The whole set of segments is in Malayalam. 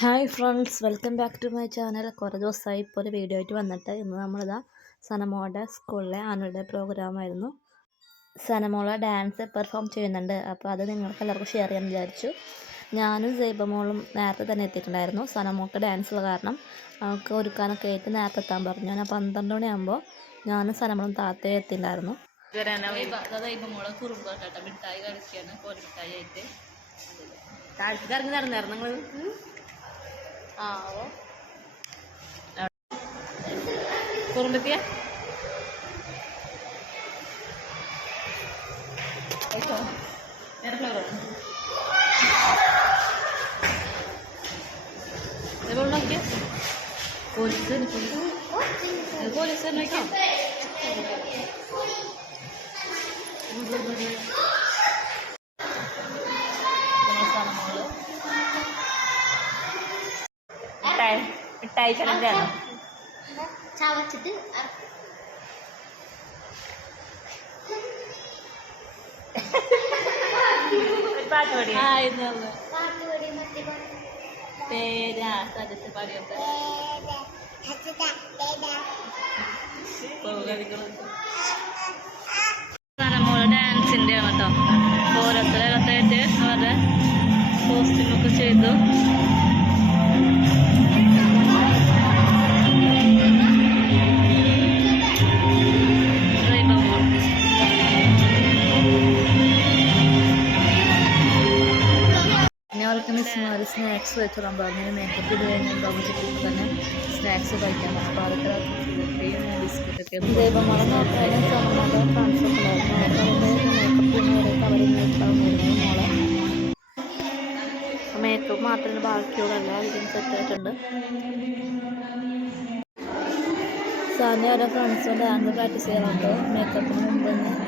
Hi friends welcome back to my channel. കുറേ ദിവസമായി ഇപ്പോൾ ഒരു വീഡിയോ ആയിട്ട് വന്നിട്ട് ഇന്ന് നമ്മളിതാ സനമോളുടെ സ്കൂളിലെ ആനുവൽ ഡേ പ്രോഗ്രാമായിരുന്നു സനമോള ഡാൻസ് പെർഫോം ചെയ്യുന്നുണ്ട്. അപ്പോൾ അത് നിങ്ങൾക്ക് എല്ലാവർക്കും ഷെയർ ചെയ്യാൻ വിചാരിച്ചു. ഞാനും ജൈബമോളും നേരത്തെ തന്നെ എത്തിയിട്ടുണ്ടായിരുന്നു. സനമോൾക്ക് ഡാൻസ് ഉള്ള കാരണം അവൾക്ക് ഒരുക്കാനൊക്കെ ആയിട്ട് നേരത്തെ എത്താൻ പറഞ്ഞു. ഞാൻ പന്ത്രണ്ട് മണിയാകുമ്പോൾ ഞാനും സനമോളും താത്തയും എത്തിയിട്ടുണ്ടായിരുന്നു. മോളെ കുറുമ്പോട്ടെ മിഠായി കളിക്കുകയാണ് കോരി മിഠായി ആയിട്ട് ഇറങ്ങി നടന്നായിരുന്നു നിങ്ങൾ ആ ഓ കുറുമ്പത്തിയ പോലീസ് പോലീസ് നോക്കാം മിഠായി മിഠായി ചലഞ്ചാണ് ചവച്ചിട്ട് പാട്ട് പാടി പേരാ പാടിയൊക്കെ സനമോൾ ഡാൻസിന്റെ കേട്ടോ. ഓരോരുത്തരകത്തായിട്ട് അവരുടെ കോസ്റ്റ്യൂമൊക്കെ ചെയ്തു. അവർക്ക് മിസ്സുമാർ സ്നാക്സ് വെച്ചോളാൻ പറഞ്ഞു. മേക്കപ്പ് ഇത് കഴിഞ്ഞാൽ വെച്ചിട്ട് തന്നെ സ്നാക്സ് കഴിക്കാൻ അപ്പോൾ അതൊക്കെ ബിസ്ക്കറ്റൊക്കെ ദൈവമോളെ നോക്കാനും സമ്മതം ഫ്രണ്ട്സ് ഉണ്ടായിരുന്നു മേക്കപ്പ് കവറിങ്ങായിട്ടുണ്ടാവുമായിരുന്നു മോളെ. മേക്കപ്പ് മാത്രമേ ബാക്കിയുള്ളൂ ഇതിന് സെറ്റായിട്ടുണ്ട് സാറിന് ഓരോ ഫ്രണ്ട്സും ഡാൻസ് പ്രാക്ടീസ് ചെയ്യാറുണ്ട് മേക്കപ്പിന് മുമ്പ് തന്നെ.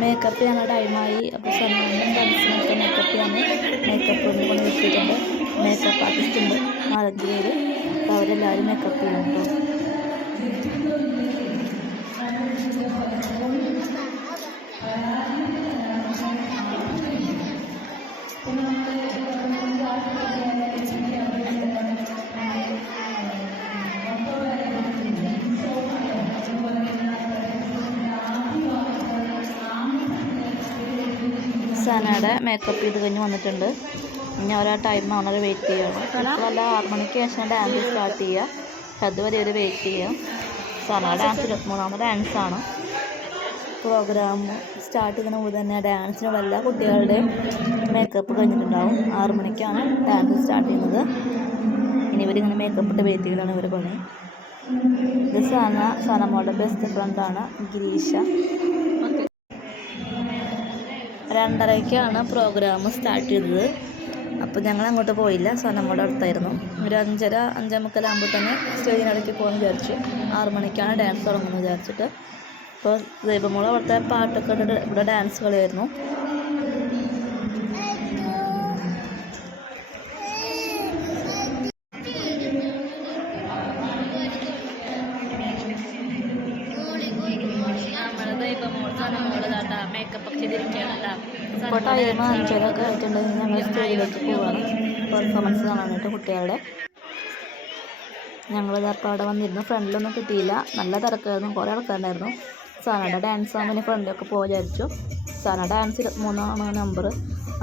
മേക്കപ്പ് ഞങ്ങൾ ടൈമായി അപ്പോൾ സ്വന്തം ഫ്രണ്ട്സിനൊക്കെ മേക്കപ്പ് ചെയ്യാൻ മേക്കപ്പ് കൊണ്ട് കൊണ്ട് നിർത്തിയിട്ടുണ്ട്. മേക്കപ്പ് ആർട്ടിസ്റ്റ് ഉണ്ട്. നാലഞ്ച് പേര്. അപ്പോൾ അവരെല്ലാവരും മേക്കപ്പ് ചെയ്യുന്നുണ്ടോ. സനയുടെ മേക്കപ്പ് ചെയ്ത് കഴിഞ്ഞ് വന്നിട്ടുണ്ട്. ഇനി ഓരോ ടൈം അവനൊരു വെയിറ്റ് ചെയ്യണം ഇപ്പോഴല്ല ആറ് മണിക്ക് ശേഷം ഡാൻസ് സ്റ്റാർട്ട് ചെയ്യുക അതുവരെ ഒരു വെയിറ്റ് ചെയ്യാം. സാറാ ഡാൻസ് മൂന്നാമത് ഡാൻസ് ആണ്. പ്രോഗ്രാം സ്റ്റാർട്ട് ചെയ്യുന്ന മുമ്പ് തന്നെ ഡാൻസിനുള്ള എല്ലാ കുട്ടികളുടെയും മേക്കപ്പ് കഴിഞ്ഞിട്ടുണ്ടാവും. ആറു മണിക്കാണ് ഡാൻസ് സ്റ്റാർട്ട് ചെയ്യുന്നത്. ഇനി ഇവരിങ്ങനെ മേക്കപ്പ് ഇട്ട് വെയിറ്റ് ചെയ്യലാണ് ഇവർ പണി. ഇത് സാന സനമോളുടെ ബെസ്റ്റ് ഫ്രണ്ടാണ് ഗിരീഷ. രണ്ടരയ്ക്കാണ് പ്രോഗ്രാം സ്റ്റാർട്ട് ചെയ്തത്. അപ്പോൾ ഞങ്ങൾ അങ്ങോട്ട് പോയില്ല സനമോടെ അടുത്തായിരുന്നു. ഒരു അഞ്ചര അഞ്ചേ മുക്കാലാകുമ്പോൾ തന്നെ സ്റ്റേജിനിടയ്ക്ക് പോകാൻ വിചാരിച്ചു. ആറു മണിക്കാണ് ഡാൻസ് തുടങ്ങുന്നത് വിചാരിച്ചിട്ട്. അപ്പോൾ ദൈവമോളെ അവിടുത്തെ പാട്ടൊക്കെ ഇവിടെ ഡാൻസ് കളിയായിരുന്നു. ഇപ്പോൾ ടൈം അഞ്ചരൊക്കെ ആയിട്ടുണ്ട്. ഞങ്ങൾ സ്റ്റേജിലേക്ക് പോവാണ്. പെർഫോമൻസ് കാണാനായിട്ട് കുട്ടികളുടെ ഞങ്ങൾ അപ്പോൾ അവിടെ വന്നിരുന്നു. ഫ്രണ്ടിലൊന്നും കിട്ടിയില്ല. നല്ല തിരക്കായിരുന്നു. കുറേ ആൾക്കാരുണ്ടായിരുന്നു. സാനയുടെ ഡാൻസ് ആകുമ്പോൾ ഫ്രണ്ടിലൊക്കെ പോകാൻ വിചാരിച്ചു. സാന ഡാൻസ് ഇരുപത്തിമൂന്നാണ് നമ്പർ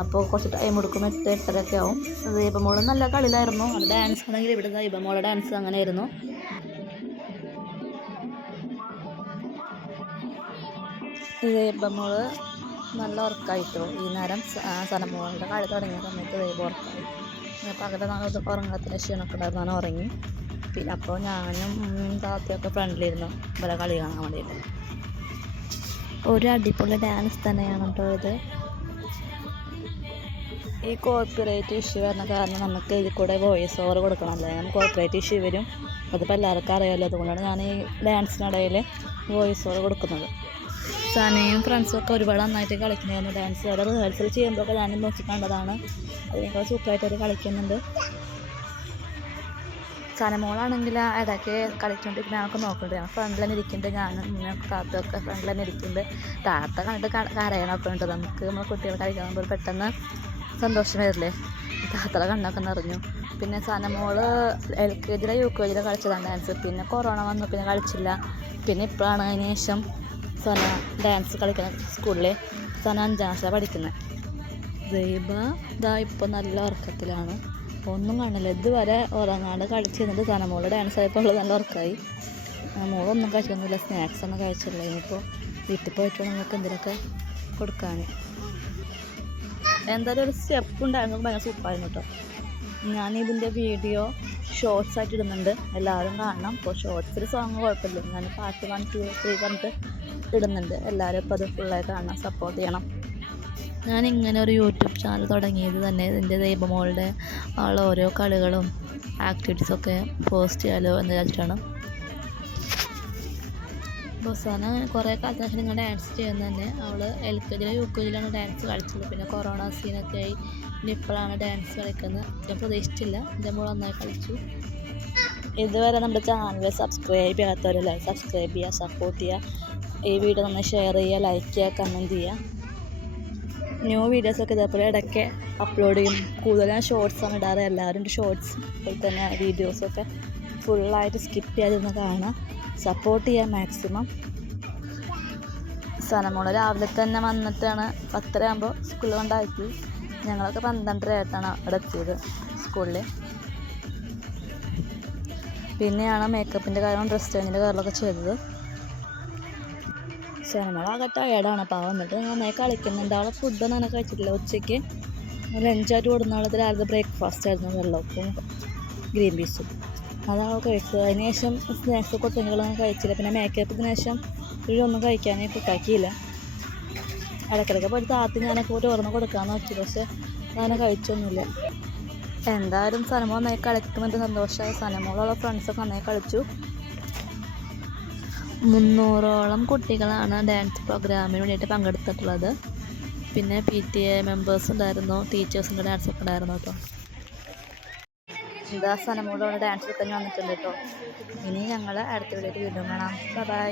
അപ്പോൾ കുറച്ച് ടൈം എടുക്കും. എട്ട് എട്ടരയൊക്കെ ആവും. ദീപമോൾ നല്ല കളിയിലായിരുന്നു. അത് ഡാൻസ് ആണെങ്കിൽ ഇവിടെ ദീപമോളെ ഡാൻസ് അങ്ങനെ ആയിരുന്നു. ദീപമോൾ നല്ല ഉറക്കായിട്ടോ ഈ നേരം സനമോളുടെ കളി തുടങ്ങിയ സമയത്ത് ദൈവം ഉറക്കായി. പിന്നെ പകരം നാളെ ഉറങ്ങാത്തിന് ക്ഷീണമൊക്കെ ഉണ്ടായിരുന്നു ഉറങ്ങി. പിന്നെ അപ്പോൾ ഞാനും താത്തയൊക്കെ ഫ്രണ്ടിലിരുന്നു. ഇവരെ കളി കാണാൻ വേണ്ടിയിട്ട്. ഒരു അടിപൊളി ഡാൻസ് തന്നെയാണ് കേട്ടോ ഇത്. ഈ കോർപ്പറേറ്റ് ഇഷ്യൂ വരുന്ന കാരണം നമുക്ക് ഇതിൽ കൂടെ വോയിസ് ഓവർ കൊടുക്കണമല്ലേ. നമുക്ക് കോർപ്പറേറ്റ് ഇഷ്യൂ വരും. അതിപ്പോൾ എല്ലാവർക്കും അറിയാമല്ലോ. അതുകൊണ്ടാണ് ഞാൻ ഈ ഡാൻസിനിടയിൽ വോയിസ് ഓവർ കൊടുക്കുന്നത്. സനയും ഫ്രണ്ട്സും ഒക്കെ ഒരുപാട് നന്നായിട്ട് കളിക്കുന്നതായിരുന്നു ഡാൻസ് അവിടെ റിഹേഴ്സൽ ചെയ്യുമ്പോഴൊക്കെ ഞാനും നോക്കി കണ്ടതാണ്. അതിനേക്കാൾ സൂപ്പറായിട്ട് അവർ കളിക്കുന്നുണ്ട്. സനമോളാണെങ്കിൽ ഇടയ്ക്ക് കളിച്ചുകൊണ്ടിരിക്കുന്ന ഞങ്ങൾക്ക് നോക്കുന്നുണ്ട് ഞാൻ ഫ്രണ്ടിൽ തന്നെ ഇരിക്കുന്നുണ്ട് ഞാനും ഇങ്ങനെയൊക്കെ താത്തൊക്കെ ഫ്രണ്ടിൽ തന്നെ ഇരിക്കുന്നുണ്ട് താത്ത കണ്ടിട്ട് കരയണമൊക്കെ ഉണ്ട്. നമുക്ക് നമ്മളെ കുട്ടികൾ കളിക്കുമ്പോൾ പെട്ടെന്ന് സന്തോഷം വരില്ലേ? താത്തയുടെ കണ്ണൊക്കെ നിറഞ്ഞു. പിന്നെ സനമോൾ എൽ കെ ജിയിലെ യു കെ ജിയിലെ കളിച്ചതാണ് ഡാൻസ് പിന്നെ കൊറോണ വന്നു. പിന്നെ കളിച്ചില്ല. പിന്നെ ഇപ്പോഴാണ് അതിന് ശേഷം സന ഡാൻസ് കളിക്കുന്ന സ്കൂളിൽ സന അഞ്ചാം ക്ലാസ്സിലാണ് പഠിക്കുന്നത് ദൈബ ഇതാ ഇപ്പോൾ നല്ല ഉറക്കത്തിലാണ്. ഒന്നും കാണില്ല. ഇതുവരെ ഉറങ്ങാണ്ട് കളിച്ചിരുന്നിട്ട് സനമോൾ ഡാൻസ് ആയപ്പോൾ ഉള്ളത് നല്ല ഉറക്കമായി മോളൊന്നും കഴിച്ചൊന്നുമില്ല. സ്നാക്സ് ഒന്നും കഴിച്ചില്ല ഇനിയിപ്പോൾ വീട്ടിൽ പോയിട്ട് നിങ്ങൾക്ക് എന്തിനൊക്കെ കൊടുക്കാൻ എന്തായാലും ഒരു സ്റ്റെപ്പ് ഉണ്ടായിരുന്നു. ഭയങ്കര സൂപ്പറായിരുന്നു കേട്ടോ ഞാൻ ഇതിന്റെ വീഡിയോ ഷോർട്സ് ആയിട്ട് ഇടുന്നുണ്ട്. എല്ലാവരും കാണണം. അപ്പോൾ ഷോർട്സിൽ സോങ് കുഴപ്പമില്ല. ഞാൻ പാട്ട് വൺ ടു ത്രീ പറഞ്ഞിട്ട് ഇടുന്നുണ്ട്. എല്ലാവരും ഇപ്പോൾ അത് ഫുള്ളായി കാണാൻ സപ്പോർട്ട് ചെയ്യണം. ഞാൻ ഇങ്ങനെ ഒരു യൂട്യൂബ് ചാനൽ തുടങ്ങിയത് തന്നെ ഇതിന്റെ ദൈവമോളുടെ ആൾ ഓരോ കളികളും ആക്ടിവിറ്റീസൊക്കെ പോസ്റ്റ് ചെയ്യാലോ എന്ന് വിചാരിച്ചിട്ടാണ്. ബസാന കുറേ കാലത്തിന് ശേഷം നിങ്ങൾ ഡാൻസ് ചെയ്യുന്നത് തന്നെ. അവൾ എൽ കെ ജിയിലും യു കെ ജിയിലാണ് ഡാൻസ് കളിച്ചത്. പിന്നെ കൊറോണ സീനൊക്കെ ആയി. പിന്നെ ഇപ്പോഴാണ് ഡാൻസ് കളിക്കുന്നത്. ഞാൻ പ്രതീക്ഷിച്ചില്ല. എന്റെ മോൾ നന്നായി കളിച്ചു. ഇതുവരെ നമ്മുടെ ചാനൽ സബ്സ്ക്രൈബ് ചെയ്യാത്തവരല്ലേ സബ്സ്ക്രൈബ് ചെയ്യുക സപ്പോർട്ട് ചെയ്യുക. ഈ വീഡിയോ നന്നായി ഷെയർ ചെയ്യുക ലൈക്ക് ചെയ്യുക കമന്റ് ചെയ്യുക. ന്യൂ വീഡിയോസൊക്കെ ഇതേപോലെ ഇടയ്ക്ക് അപ്ലോഡ് ചെയ്യും. കൂടുതലും ഷോർട്സ് ഷോർട്സാണ് ഇടാറ്. എല്ലാവരും ഷോർട്സ് അതുപോലെ തന്നെ വീഡിയോസൊക്കെ ഫുള്ളായിട്ട് സ്കിപ്പ് ചെയ്യാതിരുന്ന് കാണാം സപ്പോർട്ട് ചെയ്യാം മാക്സിമം സനമോൾ രാവിലെ തന്നെ വന്നിട്ടാണ് പത്തര ആകുമ്പോൾ സ്കൂളിൽ കൊണ്ടാക്കി. ഞങ്ങളൊക്കെ പന്ത്രണ്ടര ആയിട്ടാണ് അവിടെ എത്തിയത് സ്കൂളിൽ പിന്നെയാണ് മേക്കപ്പിന്റെ കാര്യം ഡ്രസ് ചേഞ്ചിന്റെ കാര്യങ്ങളൊക്കെ ചെയ്തത്. സനമോളാകെ ടയേർഡാണ് പാവം. എന്നിട്ട് നന്നായി കളിക്കുന്നുണ്ട്. ഫുഡ് ഫുഡൊന്നും അങ്ങനെ കഴിച്ചിട്ടില്ല. ഉച്ചയ്ക്ക് ലഞ്ചായിട്ട് കൊടുക്കുന്ന ആളത് രാവിലെ ബ്രേക്ക്ഫാസ്റ്റ് ആയിരുന്നു. വെള്ളവും ഗ്രീൻ പീസും അതാണ് കഴിച്ചത്. അതിന് ശേഷം സ്നാക്സ് കൊത്തനുകളൊന്നും കഴിച്ചില്ല. പിന്നെ മേക്കപ്പിന് ശേഷം ഇവരൊന്നും കഴിക്കാനേ കുട്ടാക്കിയില്ല. ഇടയ്ക്കിടയ്ക്ക് പോയി താത്തി ഞാനൊക്കെ പോയിട്ട് ഓർമ്മ കൊടുക്കാൻ നോക്കി. പക്ഷെ അങ്ങനെ കഴിച്ചൊന്നുമില്ല. എന്തായാലും സനമോ നന്നായി കളിക്കുമെന്ന് സന്തോഷമായ സനമോളുള്ള ഫ്രണ്ട്സൊക്കെ നന്നായി കളിച്ചു. മുന്നൂറോളം കുട്ടികളാണ് ഡാൻസ് പ്രോഗ്രാമിന് വേണ്ടിയിട്ട് പങ്കെടുത്തിട്ടുള്ളത്. പിന്നെ പി ടി എ മെമ്പേഴ്സ് ഉണ്ടായിരുന്നു ടീച്ചേഴ്സിന്റെ ഡാൻസ് ഒക്കെ ഉണ്ടായിരുന്നു കേട്ടോ. എന്താ സനമോളോട് ഡാൻസ് ഒക്കെ വന്നിട്ടുണ്ട് കേട്ടോ. ഇനി ഞങ്ങൾ അടുത്ത വീഡിയോയിൽ വീണ്ടും കാണാം. ബൈ